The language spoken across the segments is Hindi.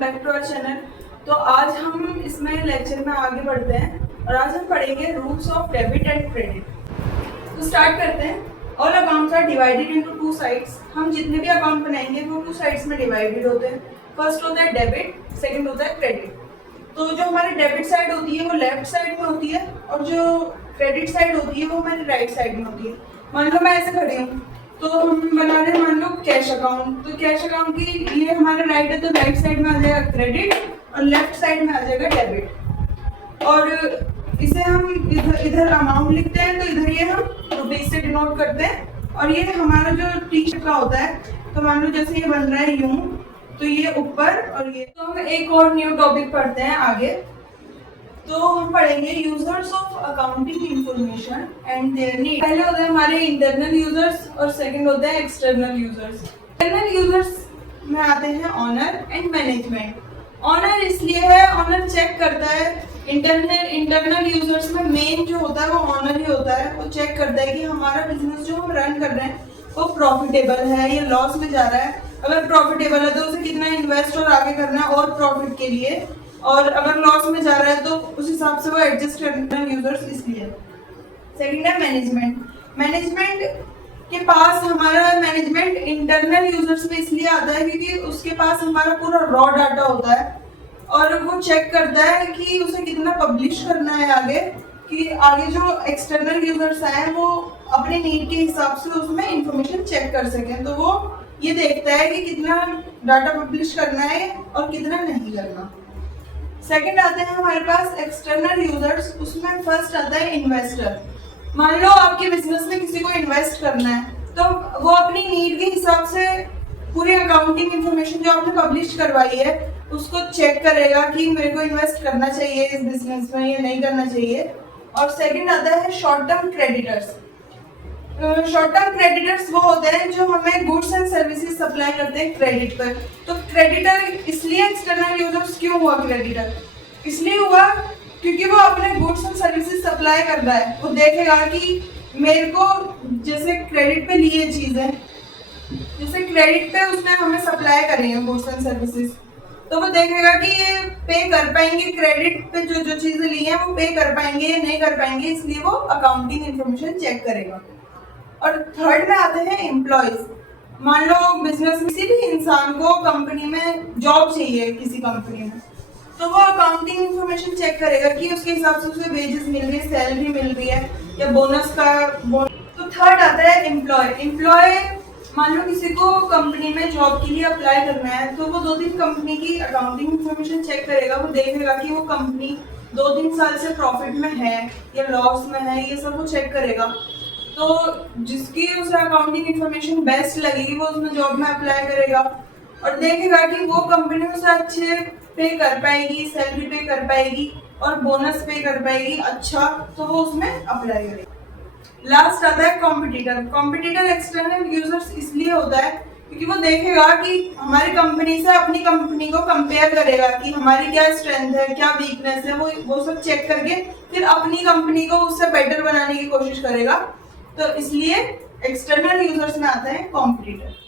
Back to our channel. तो आज हम इसमें लेक्चर में आगे बढ़ते हैं और आज हम पढ़ेंगे rules of debit and credit. तो स्टार्ट करते हैं। All accounts are divided into two sides. हम जितने भी अकाउंट बनाएंगे वो टू साइड्स में डिवाइडेड होते हैं। फर्स्ट होता है डेबिट, सेकंड होता है क्रेडिट। तो जो हमारी डेबिट साइड होती है वो लेफ्ट साइड में होती है और जो क्रेडिट साइड होती है वो हमारी राइट साइड में होती है। मान लो मैं ऐसे खड़ी हूँ तो हम बना रहे हैं मान लो कैश अकाउंट। तो कैश अकाउंट की ये हमारा राइट है तो राइट साइड में आ जाएगा क्रेडिट और लेफ्ट साइड में आ जाएगा डेबिट। और इसे हम इधर अमाउंट लिखते हैं तो इधर ये हम रुपीज से डिनोट करते हैं। और ये हमारा जो टी शर्ट का होता है तो मान लो जैसे ये बन रहा है यूं तो ये ऊपर और ये। तो हम एक और न्यू टॉपिक पढ़ते हैं आगे। तो हम पढ़ेंगे users of accounting information and their need. पहले होते हैं हमारे इंटरनल यूजर्स और सेकंड होते हैं एक्सटर्नल यूजर्स। इंटरनल यूजर्स में आते हैं ऑनर एंड मैनेजमेंट। ऑनर इसलिए है, ऑनर चेक करता है। इंटरनल यूजर्स में मेन जो होता है वो ऑनर ही होता है। वो चेक करता है कि हमारा बिजनेस जो हम रन कर रहे हैं वो प्रॉफिटेबल है या लॉस में जा रहा है। अगर प्रॉफिटेबल है तो उसे कितना इन्वेस्ट और आगे करना है और प्रॉफिट के लिए, और अगर लॉस में जा रहा है तो उस हिसाब से वो एडजस्ट करना है यूजर्स इसलिए। सेकंड है मैनेजमेंट। मैनेजमेंट के पास हमारा मैनेजमेंट इंटरनल यूजर्स में इसलिए आता है क्योंकि उसके पास हमारा पूरा रॉ डाटा होता है और वो चेक करता है कि उसे कितना पब्लिश करना है आगे, कि आगे जो एक्सटर्नल यूजर्स आए वो अपने नीड के हिसाब से उसमें इंफॉर्मेशन चेक कर सकें। तो वो ये देखता है कि कितना डाटा पब्लिश करना है और कितना नहीं करना। सेकंड आते हैं हमारे पास एक्सटर्नल यूजर्स। उसमें फर्स्ट आता है इन्वेस्टर। मान लो आपके बिजनेस में किसी को इन्वेस्ट करना है तो वो अपनी नीड के हिसाब से पूरी अकाउंटिंग इंफॉर्मेशन जो आपने पब्लिश करवाई है उसको चेक करेगा कि मेरे को इन्वेस्ट करना चाहिए इस बिजनेस में या नहीं करना चाहिए। और सेकंड आता है short term creditors. Short term creditors वो होते हैं जो हमें गुड्स एंड सर्विसेज सप्लाई करते हैं क्रेडिट पर। तो क्रेडिटर इसलिए एक्सटर्नल यूजर्स क्यों हुआ क्रेडिटर? इसलिए हुआ क्योंकि वो अपने गुड्स एंड सर्विसेज सप्लाई कर रहा है। वो देखेगा कि मेरे को जैसे क्रेडिट पे लिए चीजें, जैसे क्रेडिट पे उसने हमें सप्लाई करी है गुड्स एंड सर्विसेज, तो वो देखेगा कि ये पे कर पाएंगे, क्रेडिट पे जो जो चीजें ली हैं वो पे कर पाएंगे या नहीं कर पाएंगे, इसलिए वो अकाउंटिंग इंफॉर्मेशन चेक करेगा। और थर्ड में आते हैं एम्प्लॉयज। मान लो बिजनेस में किसी भी इंसान को कंपनी में जॉब चाहिए किसी कंपनी में, तो वो अकाउंटिंग इंफॉर्मेशन चेक करेगा कि उसके हिसाब से उसे वेजेस मिल रही है, सैलरी मिल रही है या बोनस का। तो थर्ड आता है एम्प्लॉय। एम्प्लॉय मान लो किसी को कंपनी में जॉब के लिए अप्लाई करना है तो वो 2-3 कंपनी की अकाउंटिंग इंफॉर्मेशन चेक करेगा। वो देखेगा कि वो कंपनी 2-3 साल से प्रॉफिट में है या लॉस में है, ये सब वो चेक करेगा। तो जिसकी उसे अकाउंटिंग इंफॉर्मेशन बेस्ट लगेगी वो उसमें जॉब में अप्लाई करेगा और देखेगा कि वो कंपनी उसे अच्छे पे कर पाएगी, सैलरी पे कर पाएगी और बोनस पे कर पाएगी अच्छा, तो वो उसमें अप्लाई करेगा। लास्ट आता है कॉम्पिटिटर। कॉम्पिटिटर एक्सटर्नल यूजर्स इसलिए होता है क्योंकि वो देखेगा कि हमारी कंपनी से अपनी कंपनी को कंपेयर करेगा कि हमारी क्या स्ट्रेंथ है, क्या वीकनेस है, वो सब चेक करके फिर अपनी कंपनी को उससे बेटर बनाने की कोशिश करेगा। तो इसलिए एक्सटर्नल यूजर्स में आते हैं कॉम्पिटिटर।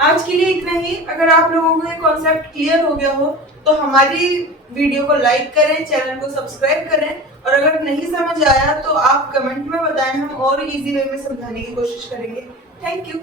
आज के लिए इतना ही। अगर आप लोगों को ये कॉन्सेप्ट क्लियर हो गया हो तो हमारी वीडियो को लाइक करें, चैनल को सब्सक्राइब करें, और अगर नहीं समझ आया तो आप कमेंट में बताएं, हम और इजी वे में समझाने की कोशिश करेंगे। Thank you.